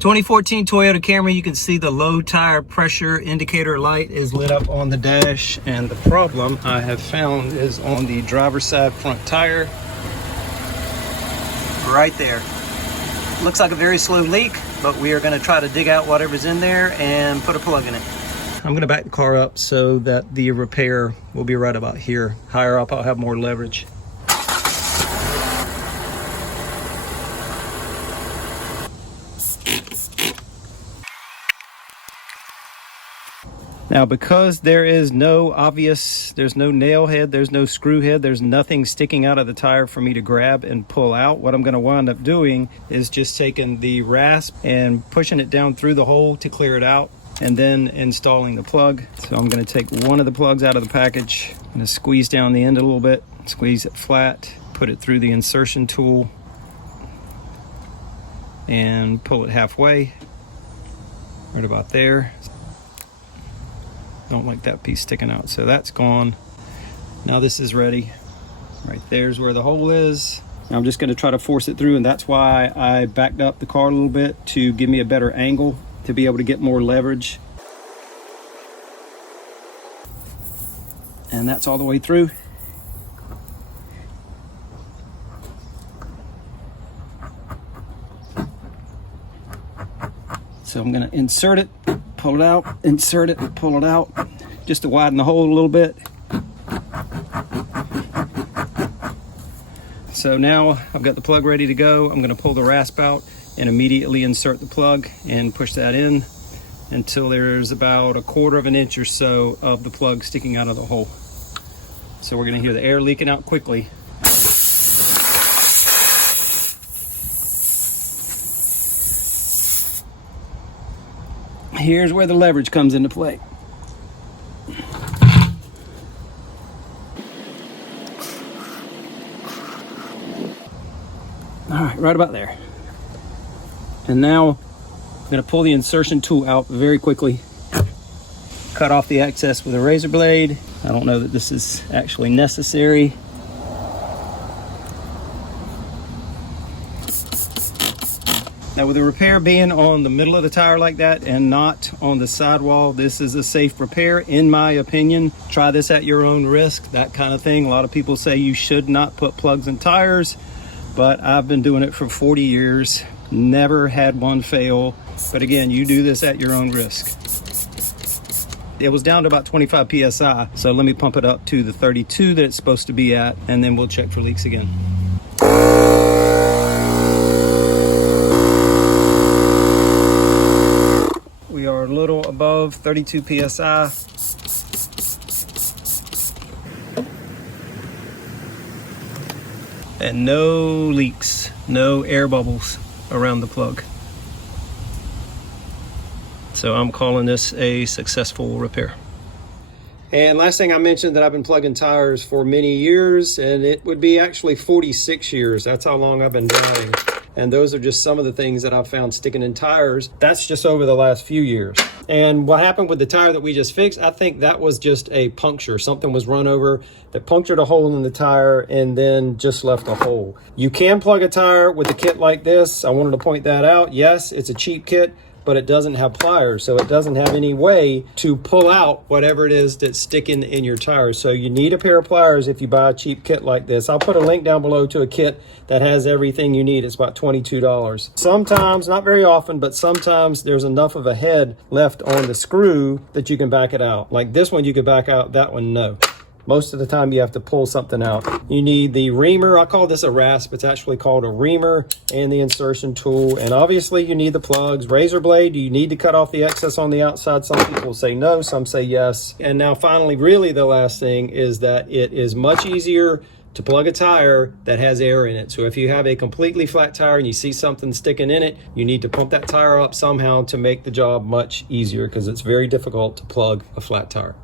2014 Toyota Camry. You can see the low tire pressure indicator light is lit up on the dash, and the problem I have found is on the driver's side front tire right there. Looks like a very slow leak, but we are going to try to dig out whatever's in there and put a plug in it. I'm going to back the car up so that the repair will be right about here. Higher up, I'll have more leverage. Now, because there is no obvious, there's no nail head, there's no screw head, there's nothing sticking out of the tire for me to grab and pull out, what I'm going to wind up doing is just taking the rasp and pushing it down through the hole to clear it out, and then installing the plug. So I'm going to take one of the plugs out of the package. I'm going to squeeze down the end a little bit, squeeze it flat, put it through the insertion tool, and pull it halfway, right about there. Don't like that piece sticking out, so that's gone. Now this is ready. Right there's where the hole is. I'm just going to try to force it through, and that's why I backed up the car a little bit, to give me a better angle to be able to get more leverage. And that's all the way through. So I'm going to insert it, pull it out, insert it, pull it out, just to widen the hole a little bit. So now I've got the plug ready to go. I'm going to pull the rasp out and immediately insert the plug and push that in until there's about 1/4 of an inch or so of the plug sticking out of the hole. So we're going to hear the air leaking out quickly. Here's where the leverage comes into play. All right, right about there. And now I'm going to pull the insertion tool out very quickly. Cut off the excess with a razor blade. I don't know that this is actually necessary. Now, with the repair being on the middle of the tire like that and not on the sidewall, this is a safe repair, in my opinion. Try this at your own risk, that kind of thing. A lot of people say you should not put plugs in tires, but I've been doing it for 40 years. Never had one fail. But again, you do this at your own risk. It was down to about 25 PSI, so let me pump it up to the 32 that it's supposed to be at, and then we'll check for leaks again. We are a little above 32 PSI. And no leaks, no air bubbles around the plug. So I'm calling this a successful repair. And last thing I mentioned, that I've been plugging tires for many years, and it would be actually 46 years. That's how long I've been driving. And those are just some of the things that I've found sticking in tires. That's just over the last few years. And what happened with the tire that we just fixed, I think that was just a puncture. Something was run over that punctured a hole in the tire and then just left a hole. You can plug a tire with a kit like this. I wanted to point that out. Yes, it's a cheap kit, but it doesn't have pliers, so it doesn't have any way to pull out whatever it is that's sticking in your tires. So you need a pair of pliers if you buy a cheap kit like this. I'll put a link down below to a kit that has everything you need. It's about $22. Sometimes, not very often, but sometimes there's enough of a head left on the screw that you can back it out. Like this one you can back out, that one no. Most of the time you have to pull something out. You need the reamer. I call this a rasp. It's actually called a reamer, and the insertion tool. And obviously you need the plugs. Razor blade, do you need to cut off the excess on the outside? Some people say no, some say yes. And now finally, really the last thing is that it is much easier to plug a tire that has air in it. So if you have a completely flat tire and you see something sticking in it, you need to pump that tire up somehow to make the job much easier, because it's very difficult to plug a flat tire.